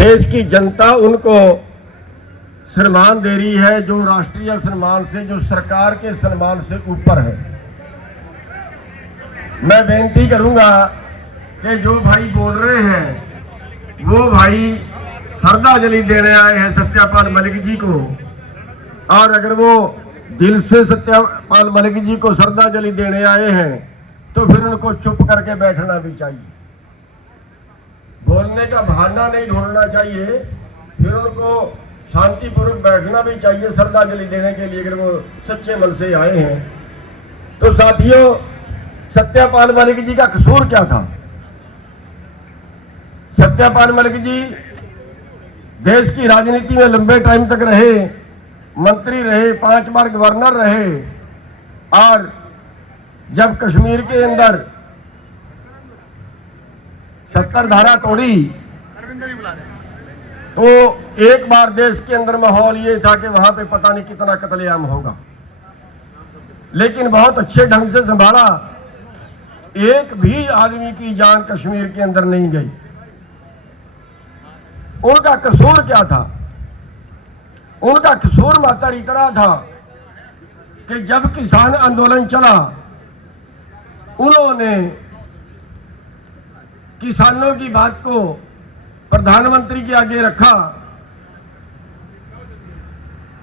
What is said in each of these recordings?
देश की जनता उनको सम्मान दे रही है जो राष्ट्रीय सम्मान से, जो सरकार के सम्मान से ऊपर है। मैं बेनती करूंगा कि जो भाई बोल रहे हैं वो भाई श्रद्धांजलि देने आए हैं सत्यपाल मलिक जी को, और अगर वो दिल से सत्यपाल मलिक जी को श्रद्धांजलि देने आए हैं तो फिर उनको चुप करके बैठना भी चाहिए, बोलने का बहाना नहीं ढूंढना चाहिए, फिर उनको शांतिपूर्वक बैठना भी चाहिए श्रद्धांजलि देने के लिए, अगर वो सच्चे मन से आए हैं। तो साथियों, सत्यपाल मलिक जी का कसूर क्या था? सत्यपाल मलिक जी देश की राजनीति में लंबे टाइम तक रहे, मंत्री रहे, 5 बार गवर्नर रहे, और जब कश्मीर के अंदर 70 धारा तोड़ी तो एक बार देश के अंदर माहौल ये था कि वहां पे पता नहीं कितना कत्लेआम होगा, लेकिन बहुत अच्छे ढंग से संभाला। एक भी आदमी की जान कश्मीर के अंदर नहीं गई। उनका कसूर क्या था? उनका कसूर मात्र इतना था कि जब किसान आंदोलन चला, उन्होंने किसानों की बात को प्रधानमंत्री के आगे रखा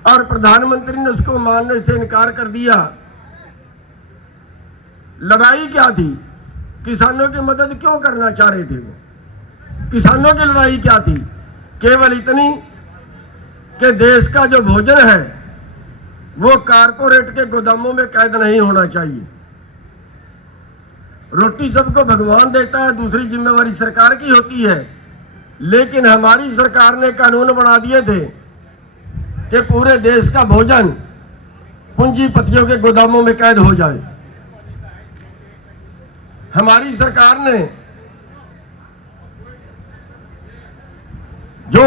और प्रधानमंत्री ने उसको मानने से इनकार कर दिया। लड़ाई क्या थी? किसानों की मदद क्यों करना चाह रहे थे वो? किसानों की लड़ाई क्या थी? केवल इतनी कि देश का जो भोजन है वो कारपोरेट के गोदामों में कैद नहीं होना चाहिए। रोटी सबको भगवान देता है, दूसरी जिम्मेवारी सरकार की होती है, लेकिन हमारी सरकार ने कानून बना दिए थे कि पूरे देश का भोजन पूंजीपतियों के गोदामों में कैद हो जाए। हमारी सरकार ने जो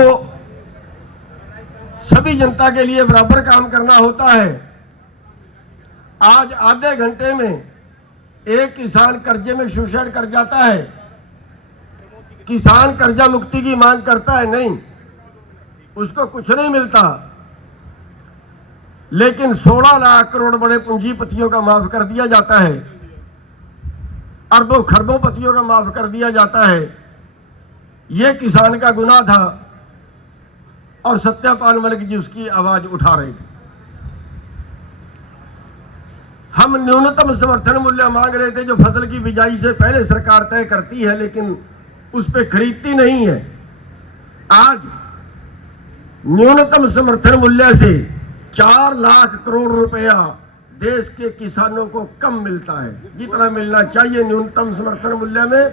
सभी जनता के लिए बराबर काम करना होता है, आज आधे घंटे में एक किसान कर्जे में सुसाइड कर जाता है। किसान कर्जा मुक्ति की मांग करता है, नहीं, उसको कुछ नहीं मिलता, लेकिन 16 लाख करोड़ बड़े पूंजीपतियों का माफ कर दिया जाता है, अरबों खरबों पतियों का माफ कर दिया जाता है। यह किसान का गुनाह था और सत्यपाल मलिक जी उसकी आवाज उठा रहे थे। हम न्यूनतम समर्थन मूल्य मांग रहे थे जो फसल की बिजाई से पहले सरकार तय करती है, लेकिन उस पर खरीदती नहीं है। आज न्यूनतम समर्थन मूल्य से 4 लाख करोड़ रुपया देश के किसानों को कम मिलता है। जितना मिलना चाहिए न्यूनतम समर्थन मूल्य में,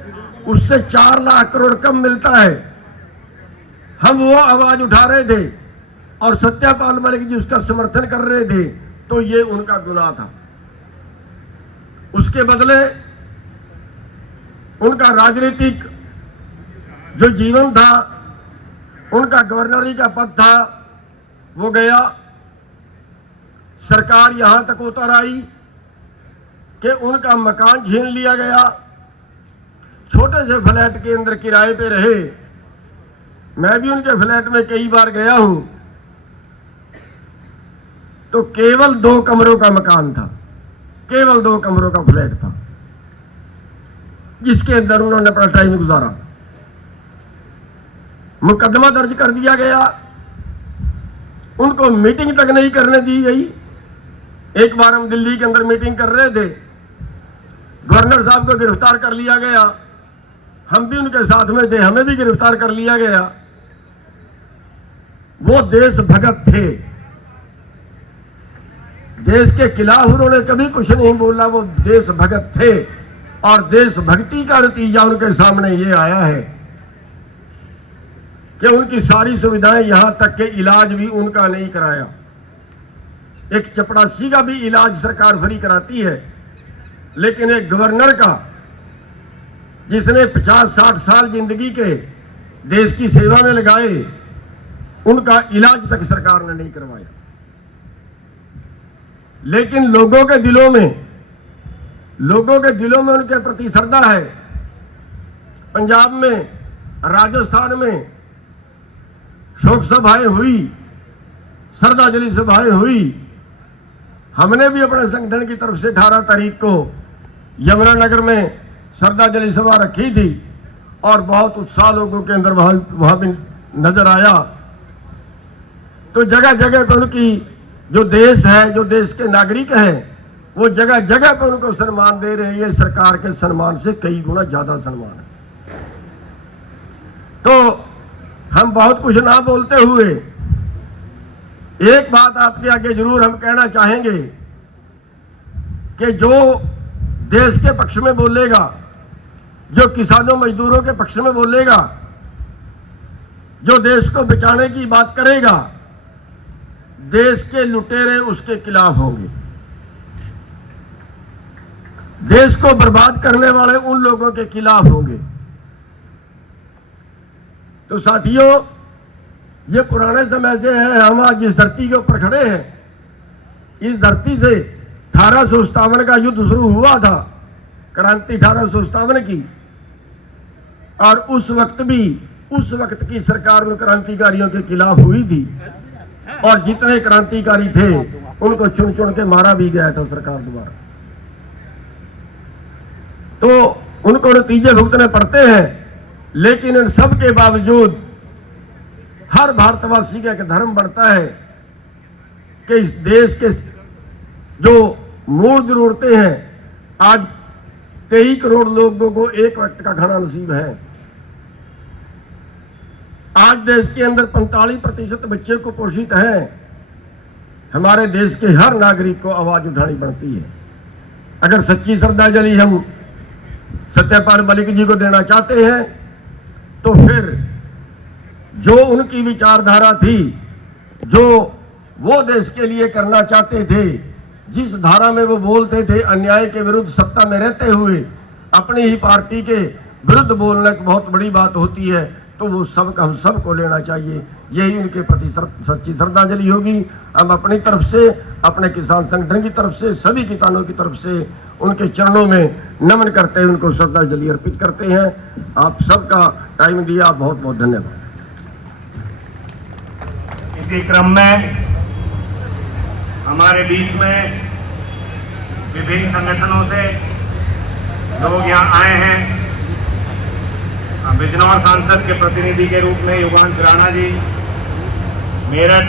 उससे 4 लाख करोड़ कम मिलता है। हम वो आवाज उठा रहे थे और सत्यपाल मलिक जी उसका समर्थन कर रहे थे, तो ये उनका गुनाह था। उसके बदले उनका राजनीतिक जो जीवन था, उनका गवर्नरी का पद था, वो गया। सरकार यहां तक उतर आई कि उनका मकान छीन लिया गया। छोटे से फ्लैट के अंदर किराए पे रहे। मैं भी उनके फ्लैट में कई बार गया हूं, तो केवल 2 कमरों का मकान था, केवल 2 कमरों का फ्लैट था, जिसके अंदर उन्होंने अपना टाइम गुजारा। मुकदमा दर्ज कर दिया गया, उनको मीटिंग तक नहीं करने दी गई। एक बार हम दिल्ली के अंदर मीटिंग कर रहे थे, गवर्नर साहब को गिरफ्तार कर लिया गया। हम भी उनके साथ में थे, हमें भी गिरफ्तार कर लिया गया। वो देशभक्त थे, देश के खिलाफ उन्होंने कभी कुछ नहीं बोला। वो देशभक्त थे और देशभक्ति का नतीजा उनके सामने ये आया है कि उनकी सारी सुविधाएं, यहां तक के इलाज भी उनका नहीं कराया। एक चपरासी का भी इलाज सरकार फ्री कराती है, लेकिन एक गवर्नर का, जिसने 50-60 साल जिंदगी के देश की सेवा में लगाए, उनका इलाज तक सरकार ने नहीं करवाया। लेकिन लोगों के दिलों में उनके प्रति श्रद्धा है। पंजाब में, राजस्थान में शोक सभाएं हुई, श्रद्धांजलि सभाएं हुई। हमने भी अपने संगठन की तरफ से 18 तारीख को यमुनानगर में श्रद्धांजलि सभा रखी थी और बहुत उत्साह लोगों के अंदर वहां भी नजर आया। तो जगह जगह पर उनकी जो देश है, जो देश के नागरिक हैं, वो जगह जगह पर उनको सम्मान दे रहे हैं। ये सरकार के सम्मान से कई गुना ज्यादा सम्मान है। तो हम बहुत कुछ ना बोलते हुए एक बात आपके आगे जरूर हम कहना चाहेंगे कि जो देश के पक्ष में बोलेगा, जो किसानों मजदूरों के पक्ष में बोलेगा, जो देश को बचाने की बात करेगा, देश के लुटेरे उसके खिलाफ होंगे। देश को बर्बाद करने वाले उन लोगों के खिलाफ होंगे। तो साथियों, ये पुराने समय से है, हम आज जिस धरती के ऊपर खड़े हैं, इस धरती से 1857 का युद्ध शुरू हुआ था, क्रांति 1857 की। और उस वक्त की सरकार में क्रांतिकारियों के खिलाफ हुई थी और जितने क्रांतिकारी थे उनको चुन चुन के मारा भी गया था सरकार द्वारा। तो उनको नतीजे भुगतने पड़ते हैं, लेकिन इन सब के बावजूद हर भारतवासी का एक धर्म बनता है कि इस देश के जो मूल जरूरतें हैं, आज 23 करोड़ लोगों को एक वक्त का खाना नसीब है। आज देश के अंदर 45% बच्चे कुपोषित हैं। हमारे देश के हर नागरिक को आवाज उठानी पड़ती है। अगर सच्ची श्रद्धांजलि हम सत्यपाल मलिक जी को देना चाहते हैं तो फिर जो उनकी विचारधारा थी, जो वो देश के लिए करना चाहते थे, जिस धारा में वो बोलते थे, अन्याय के विरुद्ध सत्ता में रहते हुए अपनी ही पार्टी के विरुद्ध बोलना एक बहुत बड़ी बात होती है। तो वो सबका हम सबको लेना चाहिए। यही उनके प्रति सच्ची श्रद्धांजलि होगी। हम अपनी तरफ से, अपने किसान संगठन की तरफ से, सभी किसानों की तरफ से उनके चरणों में नमन करते हैं, उनको श्रद्धांजलि अर्पित करते हैं। आप सबका टाइम दिया, बहुत बहुत धन्यवाद। इसी क्रम में हमारे बीच में विभिन्न संगठनों से लोग यहाँ आए हैं। बिजनौर सांसद के प्रतिनिधि के रूप में युगांश राणा जी, मेरठ